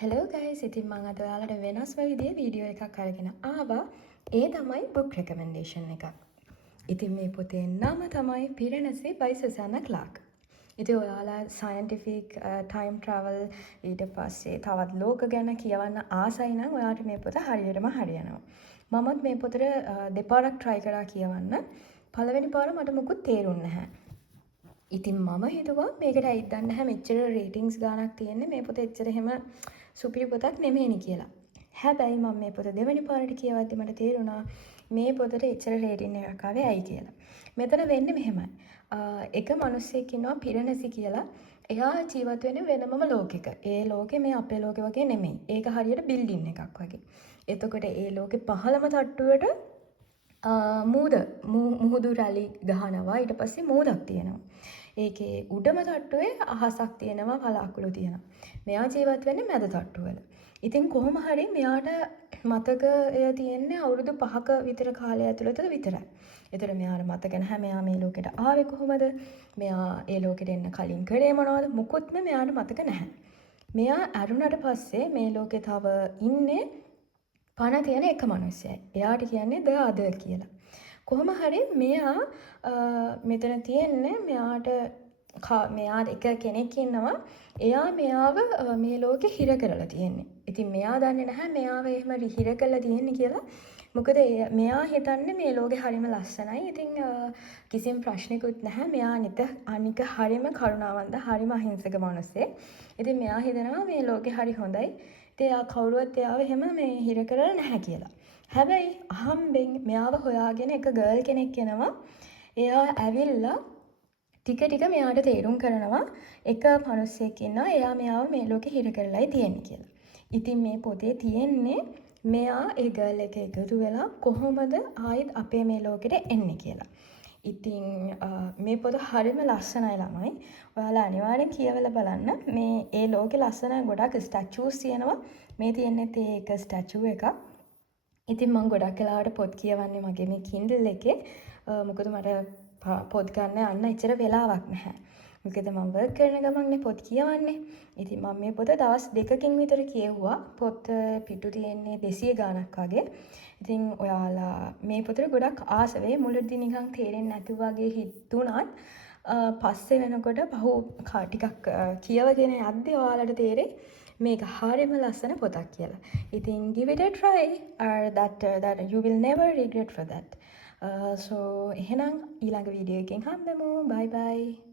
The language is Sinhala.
Hello guys, ඉතින් මම අද ඔයාලට වෙනස්ම විදිහේ වීඩියෝ එකක් අරගෙන ආවා. ඒ තමයි book recommendation එකක්. ඉතින් මේ පොතේ නම තමයි පිරණසි by Susanna Clarke. ඉතින් ඔයාලා scientific time travel ඊට පස්සේ තවත් ලෝක ගැන කියවන්න ආසයි නම් ඔයාලට මේ පොත හරියටම හරියනවා. මමත් මේ පොතට දෙපාරක් try කරා කියවන්න. පළවෙනි පාර මට මුකුත් තේරුන්නේ නැහැ. ඉතින් මම හිතුවා මේකට ඇයිද දන්නේ නැහැ මෙච්චර රේටින්ග්ස් ගාණක් තියෙන්නේ මේ පොත එච්චර එහෙම සුපිරි පොතක් නෙමෙයිනි කියලා. හැබැයි මම මේ පොත දෙවෙනි පාරට කියවද්දි මට තේරුණා මේ පොතට එච්චර රේටින් එකක් ආවේ ඇයි කියලා. මෙතන වෙන්නේ මෙහෙමයි. එක මිනිහෙක් ඉන්නවා පිරණසි කියලා. එයා ජීවත් වෙන්නේ වෙනමම ලෝකෙක. ඒ ලෝකෙ මේ අපේ ලෝකෙ වගේ නෙමෙයි. ඒක හරියට බිල්ඩින් එකක් වගේ. එතකොට ඒ ලෝකෙ පහළම තට්ටුවට මුහුදු රැලි ගහනවා ඊට පස්සේ මූදක් තියෙනවා. ඒකේ උඩම තට්ටුවේ අහසක් තියෙනවා වලාකුළු තියෙනවා. මෙයා ජීවත් වෙන්නේ මැද තට්ටුවල. ඉතින් කොහොම හරි මෙයාට මතකය තියෙන්නේ අවුරුදු 5ක විතර කාලය ඇතුළත විතරයි. ඒතර මෙයාට මතක නැහැ මෙයා මේ ලෝකෙට ආවේ කොහොමද? මෙයා ඒ ලෝකෙට එන්න කලින් කරේ මොනවද? මුකුත්ම මෙයාට මතක නැහැ. මෙයා අරුණට පස්සේ මේ ලෝකේ තව ඉන්නේ පණ තියෙන එක මිනිස්සයයි. එයාට කියන්නේ ද අදර් කියලා. කොහොම හරි මෙයා මෙතන තියෙන්නේ මෙයා එක කෙනෙක් ඉන්නවා. එයා මෙයාව මේ ලෝකෙ හිර කරලා තියෙන්නේ. ඉතින් මෙයා දන්නේ නැහැ මෙයාව එහෙම හිර කරලා තියෙන්නේ කියලා. මොකද මෙයා හිතන්නේ මේ ලෝකෙ හරිම ලස්සනයි. ඉතින් කිසිම ප්‍රශ්නකුත් නැහැ. මෙයා අනික හරිම කරුණාවන්ත, හරිම අහිංසක මිනිස්සෙක්. ඉතින් මෙයා හිතනවා මේ ලෝකෙ හරි හොඳයි. ඉතින් එයා කවුරුවත් එයාව එහෙම මේ හිර කරලා නැහැ කියලා. හැබැයි අහම්බෙන් මෙයාව හොයාගෙන එක ගර්ල් කෙනෙක් එනවා. එයා ඇවිල්ලා ටික ටික මෙයාට තේරුම් කරනවා එක මිනිහෙක් ඉන්නවා. එයා මෙයාව මේ ලෝකෙ හිර කරලායි තියෙන්නේ කියලා. ඉතින් මේ පොතේ තියෙන්නේ මෙයා ඒ ගර්ල් එක එකතු වෙලා කොහොමද ආයිත් අපේ මේ ලෝකෙට එන්නේ කියලා. ඉතින් මේ පොත හරිම ලස්සනයි ළමයි. ඔයාලා අනිවාර්යෙන් කියවලා බලන්න. මේ ඒ ලෝකේ ලස්සන ගොඩක් ස්ටැචුස් තියෙනවා. මේ තියෙන්නේ ඒක ස්ටැචු එකක්. ඉතින් මම ගොඩක් වෙලාවට පොත් කියවන්නේ මගේ මේ Kindle එකේ. මොකද මට පොත් ගන්න යන්න එච්චර වෙලාවක් නැහැ. මොකද මම වර්ක් කරන ගමන්නේ පොත් කියවන්නේ. ඉතින් මම මේ පොත දවස් 2කින් විතර කියවුවා. පොත් පිටු තියෙන්නේ 200 ගාණක් වගේ. ඉතින් ඔයාලා මේ පොතට ගොඩක් ආස වෙයි. මුලදී නිකන් තේරෙන්නේ නැති වගේ හිතුණත් පස්සේ වෙනකොට ටිකක් කියවගෙන යද්දී ඔයාලට තේරෙයි මේක හරිම ලස්සන පොතක් කියලා. ඉතින් give it a try that you will never regret for that. So එහෙනම් ඊළඟ වීඩියෝ එකෙන් හම්බෙමු. Bye bye.